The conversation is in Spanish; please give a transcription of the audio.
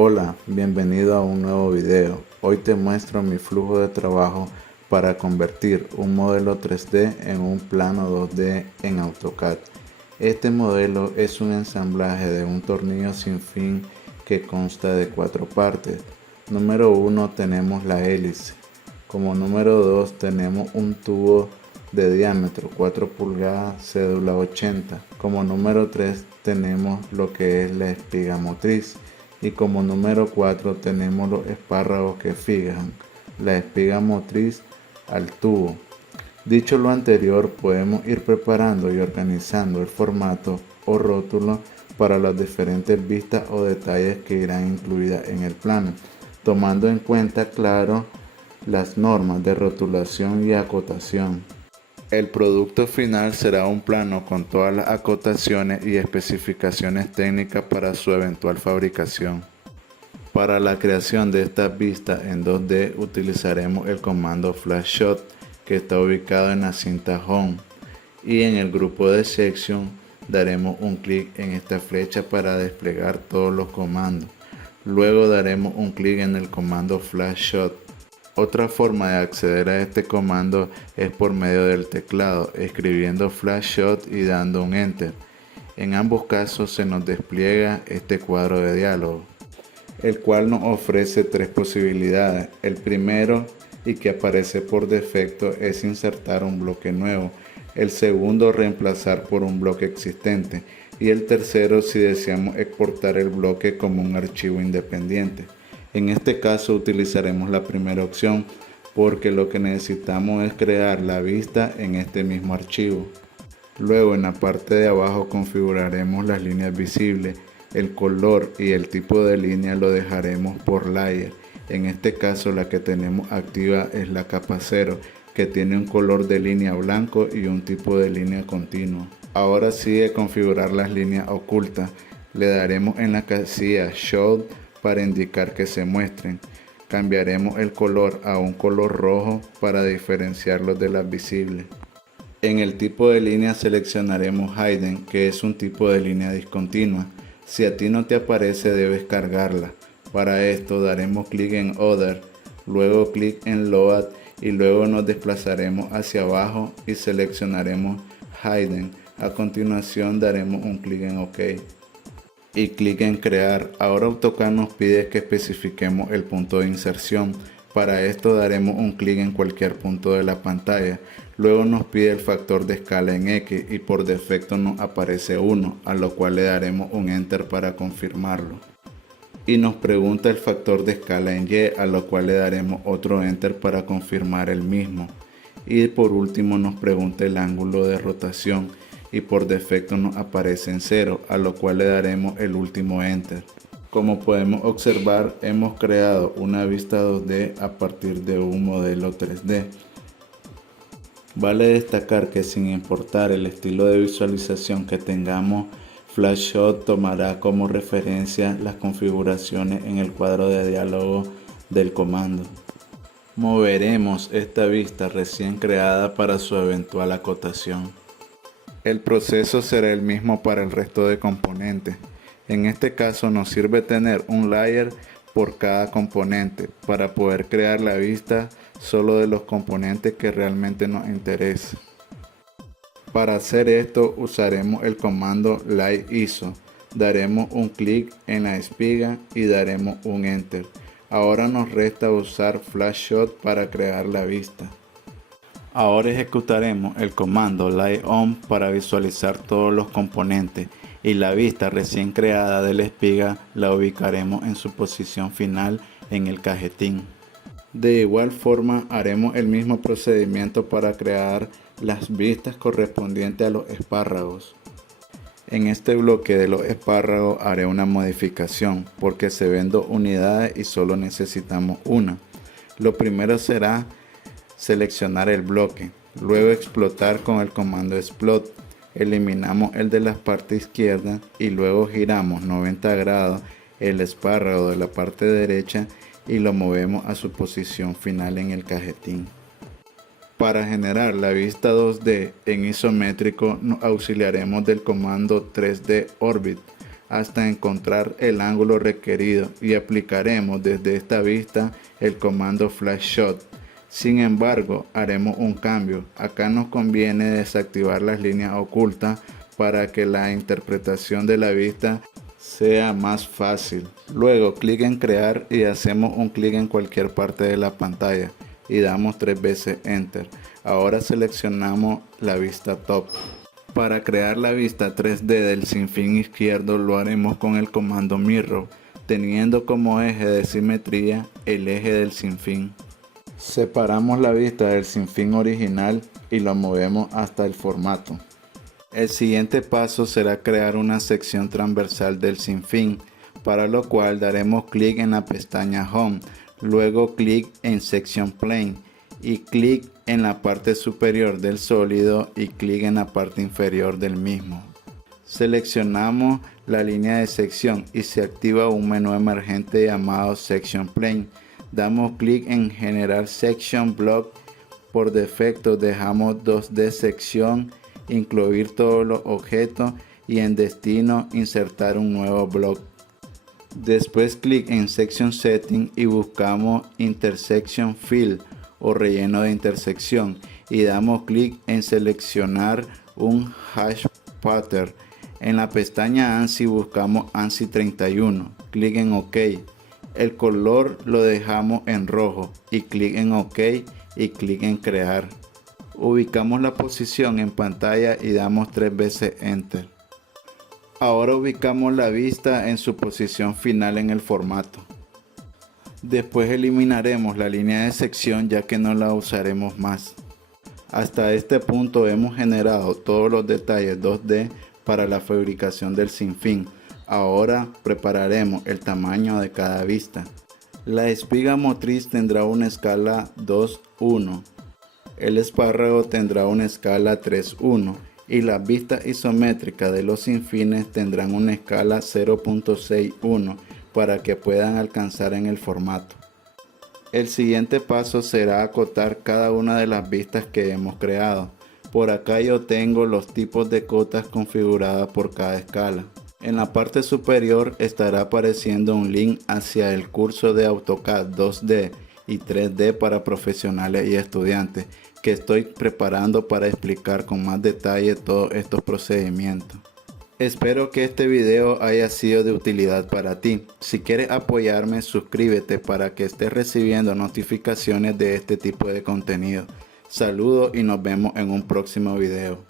Hola, bienvenido a un nuevo video. Hoy te muestro mi flujo de trabajo para convertir un modelo 3D en un plano 2D en AutoCAD. Este modelo es un ensamblaje de un tornillo sin fin que consta de 4 partes. Número 1 tenemos la hélice. Como número 2 tenemos un tubo de diámetro 4 pulgadas, cédula 80. Como número 3 tenemos lo que es la espiga motriz. Y como número 4 tenemos los espárragos que fijan la espiga motriz al tubo. Dicho lo anterior, podemos ir preparando y organizando el formato o rótulo para las diferentes vistas o detalles que irán incluidas en el plano, tomando en cuenta, claro, las normas de rotulación y acotación. El producto final será un plano con todas las acotaciones y especificaciones técnicas para su eventual fabricación. Para la creación de estas vistas en 2D utilizaremos el comando FlashShot, que está ubicado en la cinta Home, y en el grupo de Section daremos un clic en esta flecha para desplegar todos los comandos. Luego daremos un clic en el comando FlashShot. Otra forma de acceder a este comando es por medio del teclado, escribiendo FlashShot y dando un Enter. En ambos casos se nos despliega este cuadro de diálogo, el cual nos ofrece 3 posibilidades. El primero, y que aparece por defecto, es insertar un bloque nuevo. El segundo, reemplazar por un bloque existente. Y el tercero, si deseamos exportar el bloque como un archivo independiente. En este caso utilizaremos la primera opción porque lo que necesitamos es crear la vista en este mismo archivo. Luego en la parte de abajo configuraremos las líneas visibles, el color y el tipo de línea lo dejaremos por layer. En este caso la que tenemos activa es la capa 0, que tiene un color de línea blanco y un tipo de línea continua. Ahora sigue configurar las líneas ocultas. Le daremos en la casilla Show para indicar que se muestren. Cambiaremos el color a un color rojo para diferenciarlos de las visibles. En el tipo de línea seleccionaremos Hidden, que es un tipo de línea discontinua. Si a ti no te aparece, debes cargarla. Para esto daremos clic en Other, luego clic en Load y luego nos desplazaremos hacia abajo y seleccionaremos Hidden. A continuación daremos un clic en OK y clic en Crear. Ahora AutoCAD nos pide que especifiquemos el punto de inserción. Para esto daremos un clic en cualquier punto de la pantalla. Luego nos pide el factor de escala en X y por defecto nos aparece 1, a lo cual le daremos un Enter para confirmarlo. Y nos pregunta el factor de escala en Y, a lo cual le daremos otro Enter para confirmar el mismo. Y por último nos pregunta el ángulo de rotación y por defecto nos aparece en 0, a lo cual le daremos el último Enter. Como podemos observar, hemos creado una vista 2D a partir de un modelo 3D. Vale destacar que sin importar el estilo de visualización que tengamos, FlashShot tomará como referencia las configuraciones en el cuadro de diálogo del comando. Moveremos esta vista recién creada para su eventual acotación. El proceso será el mismo para el resto de componentes. En este caso nos sirve tener un layer por cada componente para poder crear la vista solo de los componentes que realmente nos interesa. Para hacer esto usaremos el comando Light ISO. Daremos un clic en la espiga y daremos un Enter. Ahora nos resta usar FlashShot para crear la vista. Ahora ejecutaremos el comando Light On para visualizar todos los componentes y la vista recién creada de la espiga la ubicaremos en su posición final en el cajetín. De igual forma haremos el mismo procedimiento para crear las vistas correspondientes a los espárragos. En este bloque de los espárragos haré una modificación porque se ven 2 unidades y solo necesitamos una. Lo primero será seleccionar el bloque, luego explotar con el comando Explode. Eliminamos el de la parte izquierda y luego giramos 90 grados el espárrago de la parte derecha y lo movemos a su posición final en el cajetín. Para generar la vista 2D en isométrico nos auxiliaremos del comando 3D Orbit. hasta encontrar el ángulo requerido y aplicaremos desde esta vista el comando Flash Shot. Sin embargo, haremos un cambio. Acá nos conviene desactivar las líneas ocultas para que la interpretación de la vista sea más fácil. Luego clic en crear y hacemos un clic en cualquier parte de la pantalla y damos 3 veces Enter. Ahora seleccionamos la vista top. Para crear la vista 3D del sinfín izquierdo lo haremos con el comando Mirror, teniendo como eje de simetría el eje del sinfín. Separamos la vista del sinfín original y lo movemos hasta el formato. El siguiente paso será crear una sección transversal del sinfín, para lo cual daremos clic en la pestaña Home, luego clic en Section Plane y clic en la parte superior del sólido y clic en la parte inferior del mismo. Seleccionamos la línea de sección y se activa un menú emergente llamado Section Plane. Damos clic en Generar Section Block. Por defecto dejamos 2D sección, incluir todos los objetos y en destino insertar un nuevo bloque. Después clic en Section Setting y buscamos Intersection Fill o relleno de intersección y damos clic en seleccionar un hash pattern. En la pestaña ANSI buscamos ANSI 31, clic en OK. El color lo dejamos en rojo y clic en OK y clic en crear. Ubicamos la posición en pantalla y damos 3 veces Enter. Ahora ubicamos la vista en su posición final en el formato. Después eliminaremos la línea de sección ya que no la usaremos más. Hasta este punto hemos generado todos los detalles 2D para la fabricación del sinfín. Ahora prepararemos el tamaño de cada vista. La espiga motriz tendrá una escala 2:1. El espárrago tendrá una escala 3:1 y las vistas isométricas de los sinfines tendrán una escala 0.61 para que puedan alcanzar en el formato. El siguiente paso será acotar cada una de las vistas que hemos creado. Por acá yo tengo los tipos de cotas configuradas por cada escala. En la parte superior estará apareciendo un link hacia el curso de AutoCAD 2D y 3D para profesionales y estudiantes que estoy preparando para explicar con más detalle todos estos procedimientos. Espero que este video haya sido de utilidad para ti. Si quieres apoyarme, suscríbete para que estés recibiendo notificaciones de este tipo de contenido. Saludos y nos vemos en un próximo video.